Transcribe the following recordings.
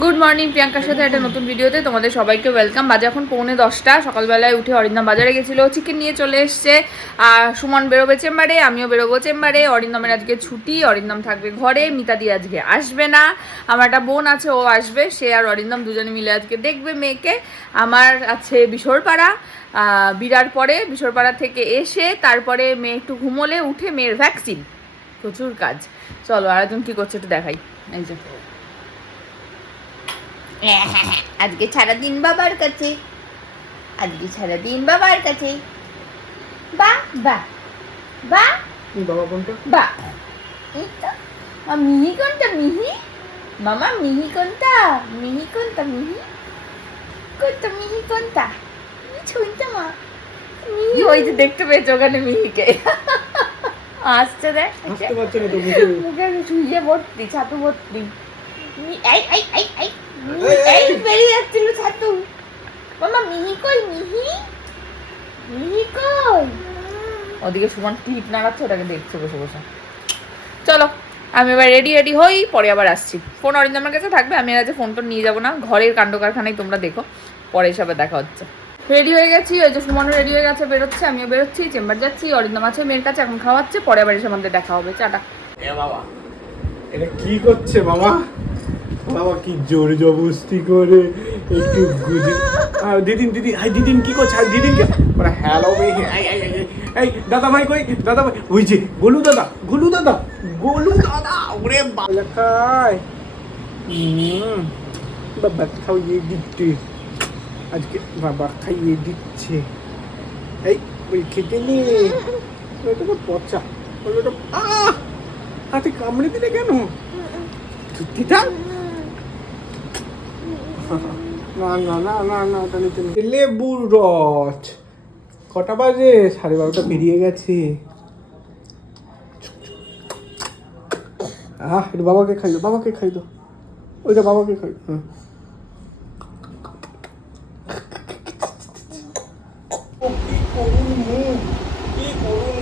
Good morning প্রিয়াঙ্কার সাথে একটা নতুন ভিডিওতে তোমাদের সবাইকে ওয়েলকাম বাজে এখন পৌনে দশটা, সকালবেলায় উঠে অরিন্দম বাজারে গেছিল চিকেন নিয়ে চলে এসছে। আর সুমন বেরোবে চেম্বারে, আমিও বেরোবো চেম্বারে। অরিন্দমের আজকে ছুটি, অরিন্দম থাকবে ঘরে, মিতাদি আজকে আসবে না। আমার একটা বোন আছে, ও আসবে, সে আর অরিন্দম দুজনে মিলে আজকে দেখবে মেয়েকে। আমার আছে বিশোরপাড়া বিরার পরে, বিশোরপাড়া থেকে এসে তারপরে মেয়ে একটু ঘুমোলে উঠে মেয়ের ভ্যাকসিন প্রচুর কাজ। চলো আর একজন কি করছে একটু দেখাই। এই যে। আজকে সারাদিন বাবার কাছে। আজকে সারাদিন বাবার কাছে। বা বা বা। বাবা কোনটা? বা। এই তো। মিহি কোনটা মিহি? মামা মিহি কোনটা? মিহি কোনটা মিহি? কোনটা মিহি কোনটা? শুনতে মা। মিহি ওই যে দেখতে পেয়েছ ওখানে মিহিকে। আসছে দেখ। মুখে শুয়ে ভর্তি ছাতু ভর্তি। এই এই এই এই এই বেরিয়ে যাচ্ছিল ছাতু মামা মিহি কই মিহি? মিহি কই? ওদিকে সুমন টিপ নাড়াচ্ছে ওটাকে দেখছে বসে বসে। চলো আমি এবার রেডি রেডি হই পরে আবার আসছি। ফোন অরিন্দমের কাছে থাকবে আমি আজ ফোন টোন নিয়ে যাব না। ঘরের কাণ্ড কারখানায় তোমরা দেখো পরে এসবে দেখা হচ্ছে। রেডি হয়ে গেছি ওই যে সুমনও রেডি হয়ে গেছে বেরোচ্ছে আমিও বেরোচ্ছি চেম্বার যাচ্ছি অরিন্দম আছে মেয়ের কাছে এখন খাওয়াচ্ছে পরে আবার এসে আমাদের দেখা হবে। চাটা এ বাবা এটা কি করছে বাবা? বাবা কি জোর জবরদস্তি করে একটু গুজি দিদিন দিদি হাই দিদিন কি করছে? হাই দিদিন কে ওরা হ্যালো এই দাদা ভাই কই? দাদা ভাই ওই যে গোলু দাদা গোলু দাদা গোলু দাদা ওরে হুম বাবা খাইয়ে দিচ্ছে। আজকে বাবা খাইয়ে দিচ্ছে। এই ওই খেতে নে। ওটা তো পচা। ওটা আহ! হাতে কামড়ে দিলে কেন? সত্যি থাক লেবুর রস। কটা বাজে? সাড়ে বারোটা পেরিয়ে গেছে। আহ এটা বাবাকে খাই দাও, বাবাকে খাই দাও। ওইটা বাবাকে খাই হ্যাঁ।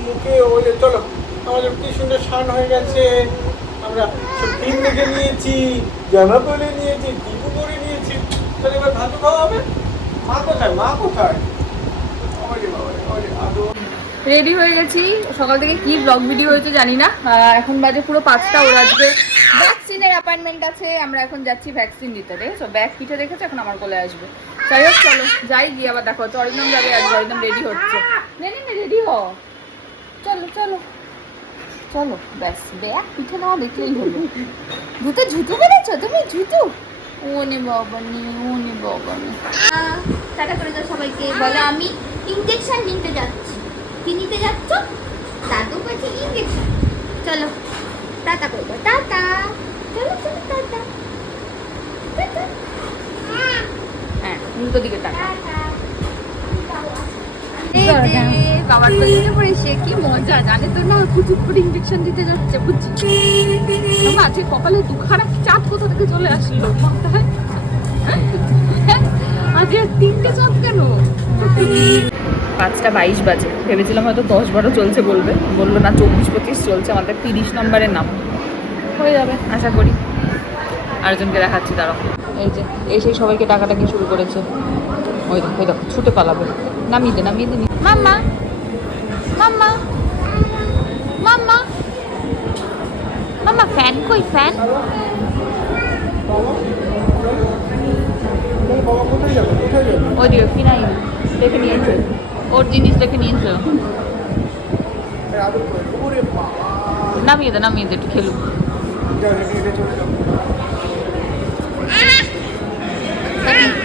মুখ ওলে চলো, আমাদের কি সুন্দর স্নান হয়ে গেছে। আমরা সব নিয়েছি, জামা পরে নিয়েছি, টিপু করে রেডি হয়ে গেছি। সকাল থেকে কি ব্লগ ভিডিও হয়েছে জানি না। এখন বাজে পুরো পাঁচটা, ওর আজকে ভ্যাকসিনের অ্যাপয়েন্টমেন্ট আছে। আমরা এখন যাচ্ছি ভ্যাকসিন দিতে দেখেছ? ব্যাগ পিঠে দেখেছ? এখন আমার কোলে আসবে। যাই হোক, চলো, যাই গিয়ে আবার দেখো। তো অরিন্দম যাবে আজকে অরিন্দম রেডি হচ্ছে। রেডি হ। চলো চলো। চলো, ব্যাস ব্যাগ পিঠে নেওয়া দেখলেই হলো। জুতো জুতো বেড়েছো তুমি জুতো ওনে বাবা নে ওনে বাবা নে। টাটা করে দাও সবাইকে। বলো আমি ইনজেকশন নিতে যাচ্ছি। কি নিতে যাচ্ছ? দাদু কাছে ইনজেকশন চলো টাটা করে টাটা। চলো চলো টাটা। টাটা। হ্যাঁ দিকে টাটা। বাবার পেছনে পড়ে কি মজা জানে তো না কুচুপ করে ইঞ্জেকশন দিতে যাচ্ছে বুঝছি? তোমার আজকে কপালে দুখানা চাঁদ কোথা থেকে চলে আসলো? আজকে আর তিনটে চাঁদ কেন? পাঁচটা বাইশ বাজে। ভেবেছিলাম হয়তো দশ বারো চলছে বলবে। বলল না চব্বিশ পঁচিশ চলছে আমাদের তিরিশ নম্বরের নাম। হয়ে যাবে। আশা করি। আরেকজনকে দেখাচ্ছি দাঁড়াও। এই যে এসে সবাইকে টাকাটাকি শুরু করেছে। ওই দেখো ওই দেখো ছুটে পালাবে। নামিয়ে দে নামিয়ে দে মাম্মা মাম্মা মাম্মা মাম্মা ফ্যান কই ফ্যান ওই দিকে ফিনাইল দেখে নিয়েছে ওর জিনিস দেখে নিয়েছে নামিয়ে দে নামিয়ে দে, একটু খেলুক।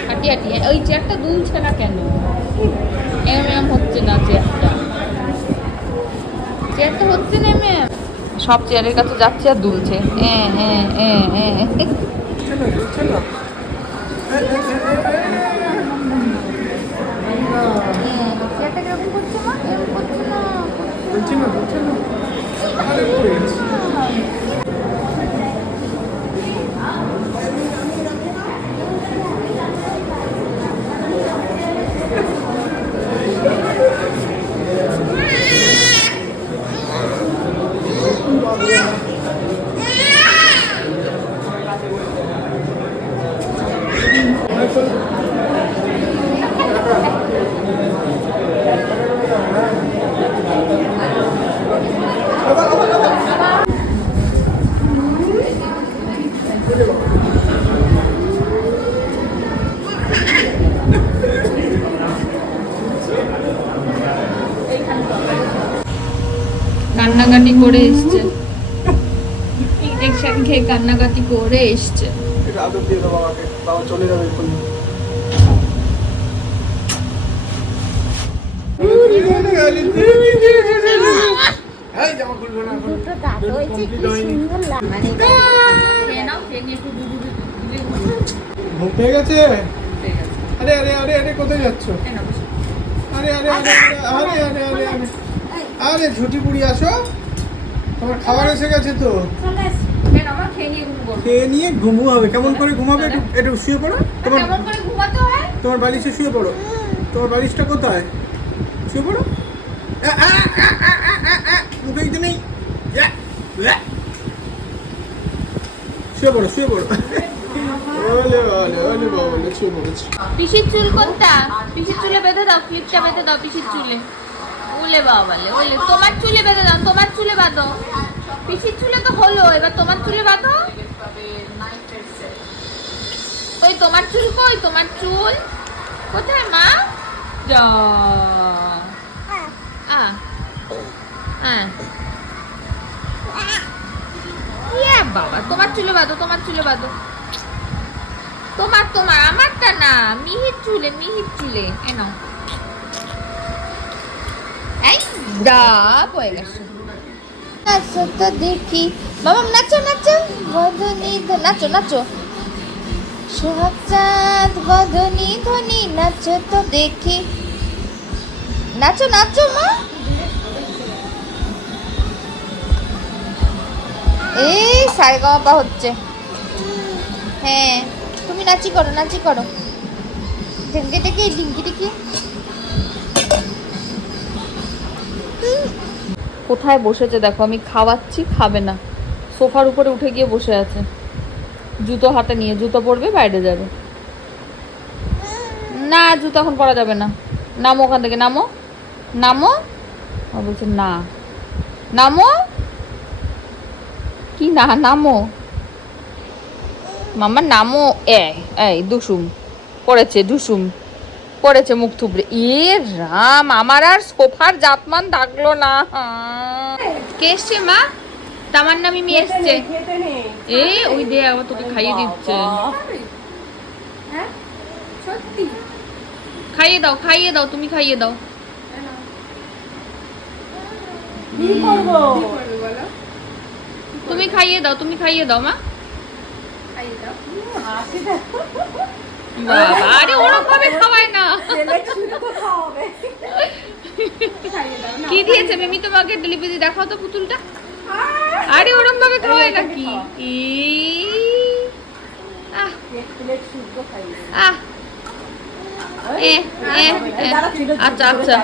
হাঁটি হাঁটি ওই চেয়ারটা দুলছে না কেন? এম এম হচ্ছে না চেয়ারটা চেয়ারটা হচ্ছে না ম্যাম সব চেয়ারের কাছে যাচ্ছে আর দুলছে। হ্যাঁ হ্যাঁ হ্যাঁ হ্যাঁ কান্নাকাটি করে এসছে। ইঞ্জেকশন খেয়ে কান্নাকাটি করে এসছে। আরে আরে আরে আরে, কোথায় যাচ্ছ? আরে আরে আরে আরে আরে আরে আরে। আরে ঝুটি পুড়ি আসো। তোমার খাবার এসে গেছে তো। খেয়ে নিয়ে ঘুম হবে। কেমন করে ঘুমাবে একটু একটু শুয়ে পড়ো। তোমার তোমার বালিশে শুয়ে পড়ো। তোমার বালিশটা কোথায়? শুয়ে পড়ো। মুখে কিছু নেই। শুয়ে পড়ো শুয়ে পড়ো। ওলে ওলে ওলে বাবা ওলে শুয়ে পড়েছি। পিসির চুল কোনটা? পিসির চুলে বেঁধে দাও ক্লিপটা বেঁধে দাও পিসির চুলে। ওলে বাবালে ওলে তোমার চুলে বেঁধে দাও, তোমার চুলে বাঁধো। পিসির চুলে তো হলো, এবার তোমার চুলে বাঁধো। ওই তোমার চুল কই? তোমার চুল? কোথায় মা? যা। আ। হ্যাঁ বাবা, তোমার চুলে বাঁধো, তোমার চুলে বাঁধো। তোমার তোমার, আমারটা না, মিহির চুলে মিহির চুলে এন এই ডাব হয়ে গেছে। নাচো তো দেখি। বাবা নাচো নাচো। বদনি নাচো নাচো। সোহাগ চাঁদ বদনি নাচো তো দেখি। নাচো নাচো, মা। এই সাড়ে গামাপা হচ্ছে। হ্যাঁ তুমি নাচি করো নাচি করো। ঢেঙ্কে ঢেকে ঢিঙ্কি ঢিঙ্কি কোথায় বসেছে? দেখো, আমি খাওয়াচ্ছি, খাবে না। সোফার উপরে উঠে গিয়ে বসে আছে। জুতো হাতে নিয়ে, জুতো পরবে, বাইরে যাবে। না, জুতো এখন পরা যাবে না। নামো ওখান থেকে, নামো। নামো? বলছে, না। নামো? কি না, নামো? মামা নামো, এ, এই, দুসুম। পড়েছে, দুসুম। পড়েছে মুখ থুবড়ে। এ রাম আমার আর সোফার জাতমান থাকল না। কে এসছে মা? তামার নামি মেয়ে এসছে। এ ওই দে আবার তোকে খাইয়ে দিচ্ছে। খাইয়ে দাও খাইয়ে দাও তুমি খাইয়ে দাও। তুমি খাইয়ে দাও তুমি খাইয়ে দাও মা। বাবা আরে ওরকম ভাবে খাওয়ায় না? কি দিয়েছে মিমি তোমাকে? ডেলিভারি দেখাও তো পুতুলটা। আরে ওরকম ভাবে খাওয়ায় নাকি? কি আহ। আহ এ এ এ। আচ্ছা আচ্ছা।